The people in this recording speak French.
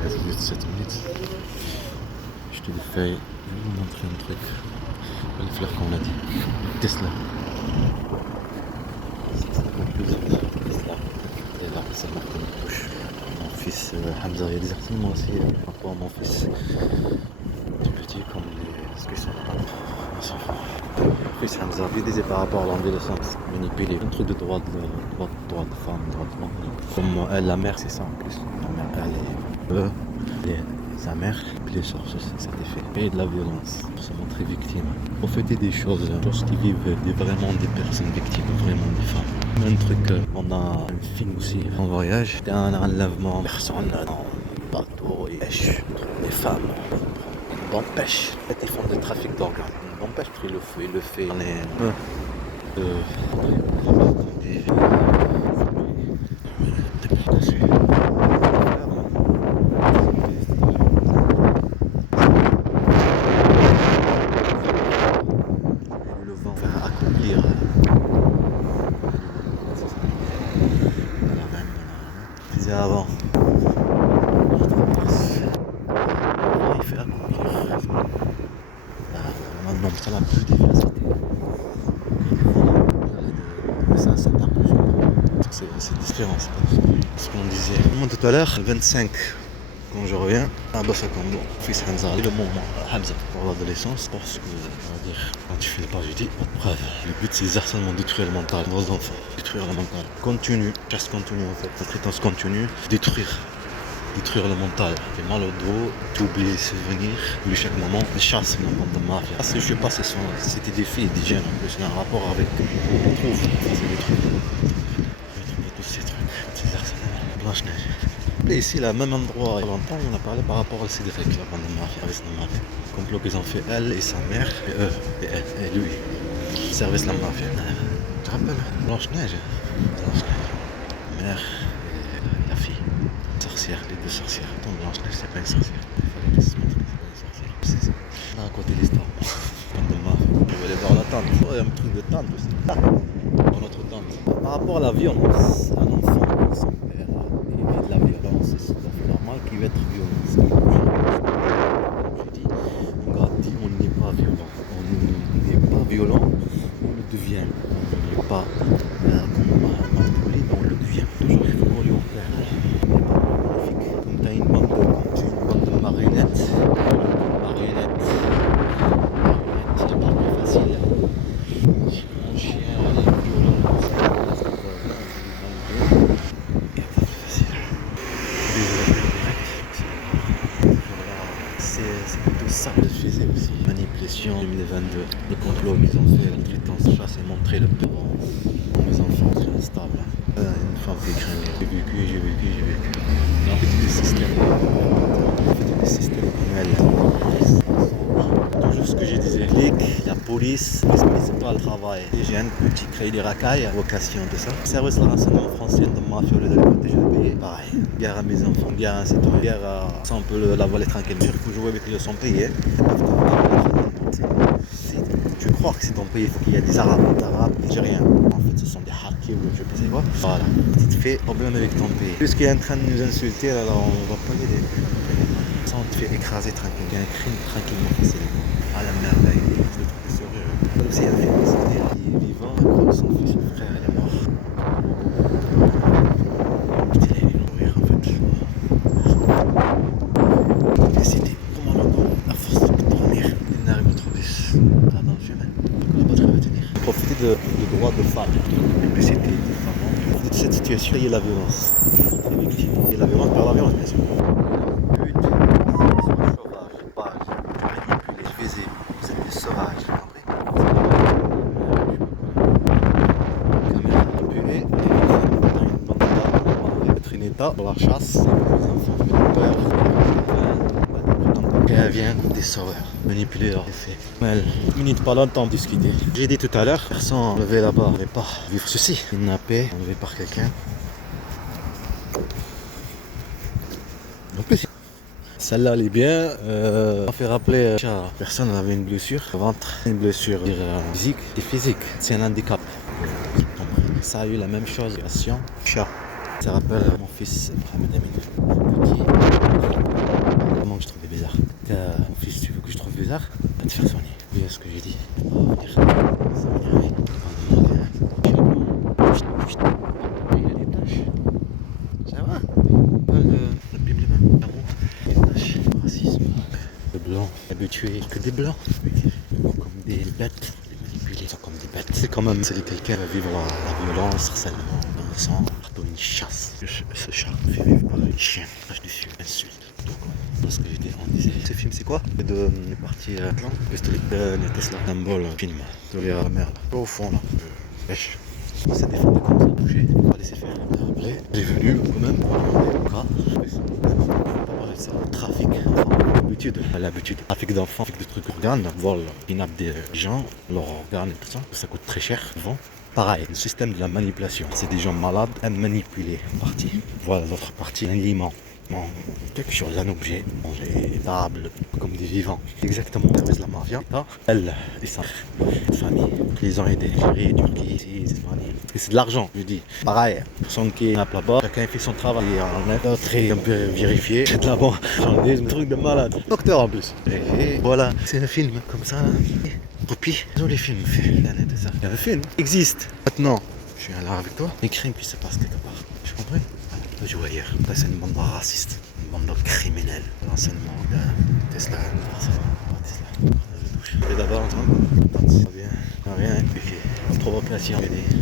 Il reste juste 7 minutes. Je te le fais. Je vais vous montrer un truc. Les fleurs qu'on a dit. Tesla. C'est plusieurs Tesla. Et là, ça marque une touche. Mon fils Hamza, il y a des articles moi aussi. Par rapport à mon fils. Tout petit comme les. Ce que c'est. Mon fils Hamza, il disait par rapport à l'adolescence. Manipuler. Un truc de droit de femme, droit de femme. Comme elle, la mère, c'est ça en plus. La mère, elle est. Sa mère, puis les sources, cet effet. Et de la violence, pour se montrer victime. Profiter des choses qui vivent vraiment des personnes victimes, vraiment des femmes. Un truc, on a un film aussi, en voyage, c'était un enlèvement, personne dans le bateau, ils pêchent, les femmes, une bonne pêche. En fait, ils font du trafic d'organes. Une bonne pêche, il le fait. On est. Avant. Il fait accomplir. Maintenant, ça n'a plus d'efficacité. Ça, c'est un peu c'est différent. Ce qu'on disait. Moi, tout à l'heure, le 25, quand je reviens, à Bafakando, fils Hamza, le moment Hamza pour l'adolescence, parce que, on va dire, quand tu fais le pas, je dis, pas de preuve. Le but, c'est exactement détruire le mental de nos enfants. Détruire le mental. Continue, chasse continue en fait. La traitance continue, détruire le mental. Tu fais mal au dos, tu oublies les souvenirs, tu oublies chaque moment. Les chasses, le monde de mafia. Parce que je sais pas, c'était des filles, des jeunes en plus, il y a un rapport avec. On trouve, c'est des trucs. Tous ces trucs, ces arsenals. Blanche-Neige. Et ici, là, même endroit, il y a longtemps, on a parlé par rapport à Cédric, la bande de mafia, avec la mafia. Le complot qu'ils ont fait, elle et sa mère, et eux, et elle, et lui. Service la mafia. Tu te rappelles Blanche-Neige. Mère et la fille. Sorcière, les deux sorcières. Attends, Blanche-Neige, c'est pas une sorcière. Il fallait qu'elle se montre que c'est pas une sorcière. C'est ça. On a raconté l'histoire. Bande de mafia. Je vais aller voir la tante. Oh, il y a un truc de tante aussi. Dans notre tante. Par rapport à la violence, un enfant, son père, il vit de la violence, c'est tout à fait normal qu'il va être violent. Je dis, on grandit, on n'est pas violent. On n'est pas violent, on le devient. On n'est pas manipulé, mais on le devient. Toujours il faut aller au père. On n'est pas magnifique. Comme tu as une bande de marionnettes. Marionnettes, c'est pas plus facile. Mon chien, il est violent. C'est plutôt ça que je faisais aussi. Manipulation 2022, le complot qu'ils ont fait, la traitance, ça c'est montrer le parent. Mes enfants très instables. Une femme qui est crainte. J'ai vécu. Et en fait, des systèmes. Des systèmes comme elle. Toujours ce que je disais. Flic, la police, c'est pas le travail. J'ai un petit créé des racailles, vocation de ça. Service de renseignement français de mafia, au lieu de les protéger, le payer. Pareil. Guerre à mes enfants, guerre à un citoyen, guerre à. Ça, on peut la voler tranquillement. Il faut jouer avec les leçons payées. Tu crois que c'est ton pays, il faut qu'il y ait des Arabes, Algériens. En fait, ce sont des harkis ou je sais pas quoi. Voilà. Tu te fais problème avec ton pays. Puisqu'il est en train de nous insulter, alors on va pas y aider. Ça, on te fait écraser tranquille. Il y a un crime tranquillement facile. À la merveille. Je le trouve sérieux. Aussi, il y a un film, il est vivant. Il croit que son fils, son frère, il est mort. Putain, il est mourir en fait. Et c'était comment la force de dormir. Il n'arrive trop vite. Dans le chemin. On va pas très retenir. Profiter de droits de femmes, de publicité de femmes. De cette situation, il y a la violence. Il y a la violence par la violence, bien sûr. But, sauvage, manipulé, visé. Vous êtes des sauvages, compris? Caméra manipulée, être une état dans la chasse, les enfants font peur. Elle vient des sauveurs, manipuler leurs effets. Elle minute pas longtemps de discuter. J'ai dit tout à l'heure, personne enlevé là-bas ne veut pas vivre ceci. Kidnappé, enlevé par quelqu'un. En plus, celle-là elle est bien. On fait rappeler personne avait une blessure au ventre, une blessure physique et physique. C'est un handicap. Ça a eu la même chose. Chat. Ça rappelle mon fils Mohamed Amin. Petit. Vraiment que je trouvais bizarre. Mon fils, tu veux que je trouve bizarre? Va te faire soigner. Oui, ce que j'ai dit. On va venir. Ça va venir, oui. Il a des taches. Ça va? Pas le bim les mains. Des taches. Racisme. Le blanc. Habitué que des blancs. Comme des bêtes. Ils sont comme des bêtes. C'est quand même, c'est quelqu'un va vivre la violence, harcèlement, dans le sang, plutôt une chasse. Ce chat fait vivre par les chiens, crache dessus, insulte. Donc, ce que j'ai dit, on disait. Ce film, c'est quoi? De partie pistolet de Tesla. Symbole, film. De la mer, là. Au fond, là. Pêche. Il s'est défendu comme ça, bouger. On va laisser faire. Après, il est venu quand même pour demander au cas. Pas parler de ça. Trafic. L'habitude. Trafic d'enfants, trafic de trucs organes, vol, kidnappe des gens, leurs organes et tout ça. Ça coûte très cher. Bon. Pareil, le système de la manipulation. C'est des gens malades à manipuler. Partie. Voilà l'autre partie. L'aliment. Bon, quelque chose, un objet, manger des tables, comme des vivants. Exactement, c'est la mafia. Elle et sa famille, ils ont aidé, Algérie, Turquie, ici, Espagne. Et c'est de l'argent, je dis. Pareil, personne qui est là-bas, chacun fait son travail en net, très un peu vérifié. C'est de la banque, un truc de malade. Docteur en plus. Et voilà, c'est un film comme ça, là. Copie, ils ont les films faits, la net et ça. Il y a un film, existe. Maintenant, je suis là avec toi, les crimes qui se passent quelque part. Tu comprends? Le joueur. Là, c'est une bande de racistes, une bande de criminels. L'enseignement de Tesla, Tesla. Et d'abord, ça vient, rien, provocation.